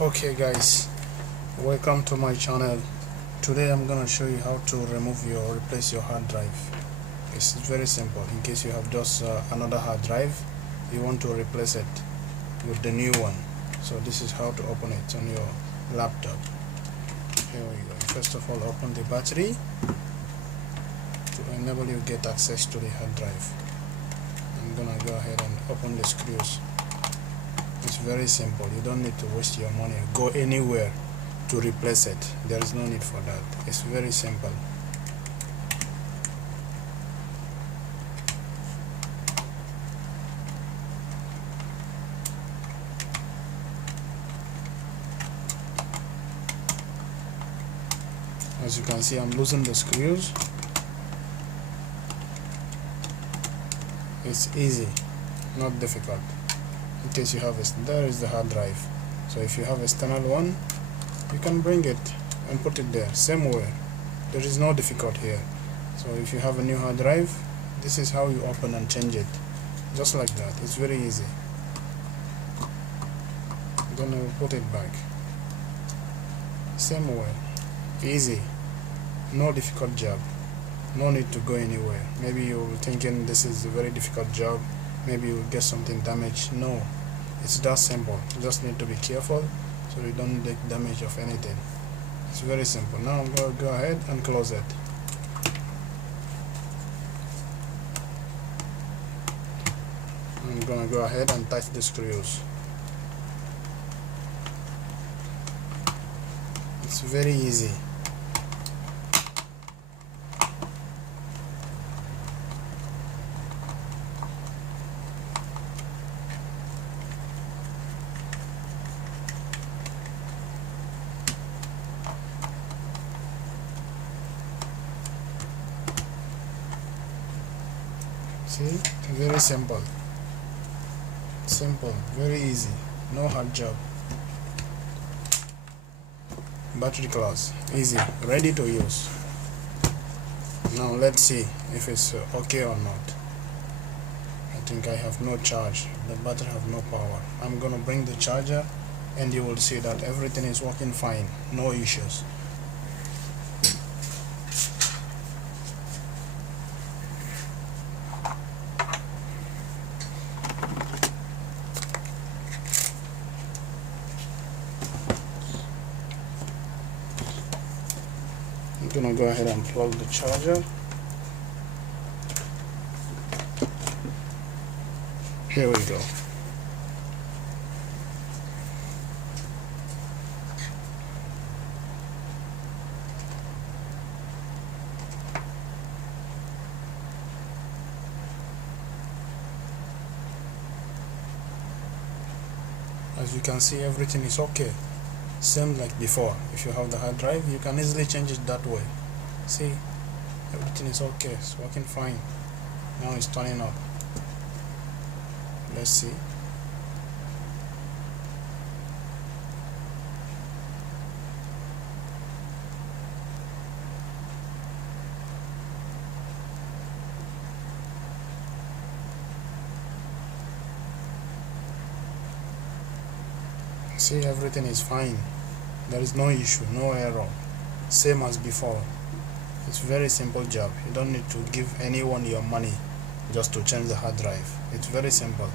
Okay guys, welcome to my channel. Today I'm gonna show you how to replace your hard drive. It's very simple. In case you have just another hard drive, you want to replace it with the new one. So this is how to open it on your laptop. Here we go. First of all, open the battery to enable you get access to the hard drive. I'm gonna go ahead and open the screws. It's very simple. You don't need to waste your money, go anywhere to replace it. There is no need for that. It's very simple. As you can see, I'm losing the screws. It's easy, not difficult. In case you have there is the hard drive. So if you have external one, you can bring it and put it there, same way. There is no difficult here. So if you have a new hard drive, this is how you open and change it, just like that. It's very easy. I'm gonna put it back, same way, easy, no difficult job, no need to go anywhere. Maybe you're thinking this is a very difficult job, maybe you'll get something damaged. No, it's that simple. You just need to be careful so you don't take damage of anything. It's very simple. Now I'm going to go ahead and close it. I'm going to go ahead and tighten the screws. It's very easy. See, very simple, very easy, no hard job. Battery class, easy, ready to use. Now let's see if it's okay or not. I think I have no charge, the battery have no power. I'm gonna bring the charger and you will see that everything is working fine, no issues. I'm gonna go ahead and plug the charger. Here we go. As you can see, everything is okay. Same like before. If you have the hard drive, you can easily change it that way. See, everything is okay, it's working fine. Now it's turning up. Let's see. See, everything is fine. There is no issue, no error. Same as before. It's very simple job. You don't need to give anyone your money just to change the hard drive. It's very simple.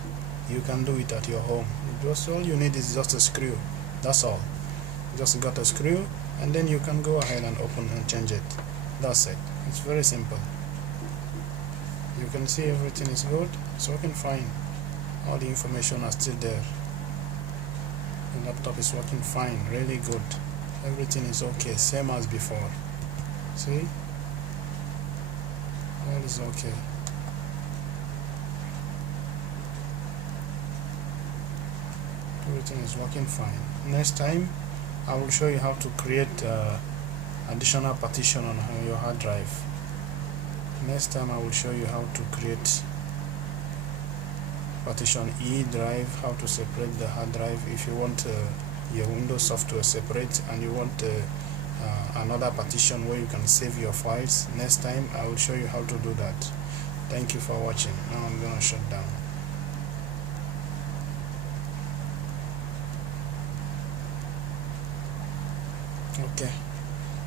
You can do it at your home. Just all you need is just a screw. That's all. Just got a screw and then you can go ahead and open and change it. That's it. It's very simple. You can see everything is good. It's working fine. All the information are still there. The laptop is working fine, really good. Everything is okay, same as before. See? All is okay. Everything is working fine. Next time, I will show you how to create additional partition on your hard drive. Next time, I will show you how to create partition E drive, how to separate the hard drive. If you want your Windows software separate and you want another partition where you can save your files, next time I will show you how to do that. Thank you for watching. Now I'm gonna shut down. Okay,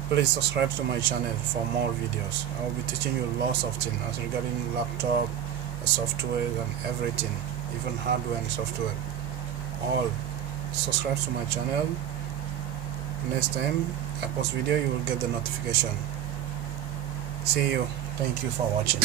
please subscribe to my channel for more videos. I will be teaching you lots of things as regarding laptop, software and everything, even hardware and software, all. Subscribe to my channel. Next time I post video, you will get the notification. See you. Thank you for watching.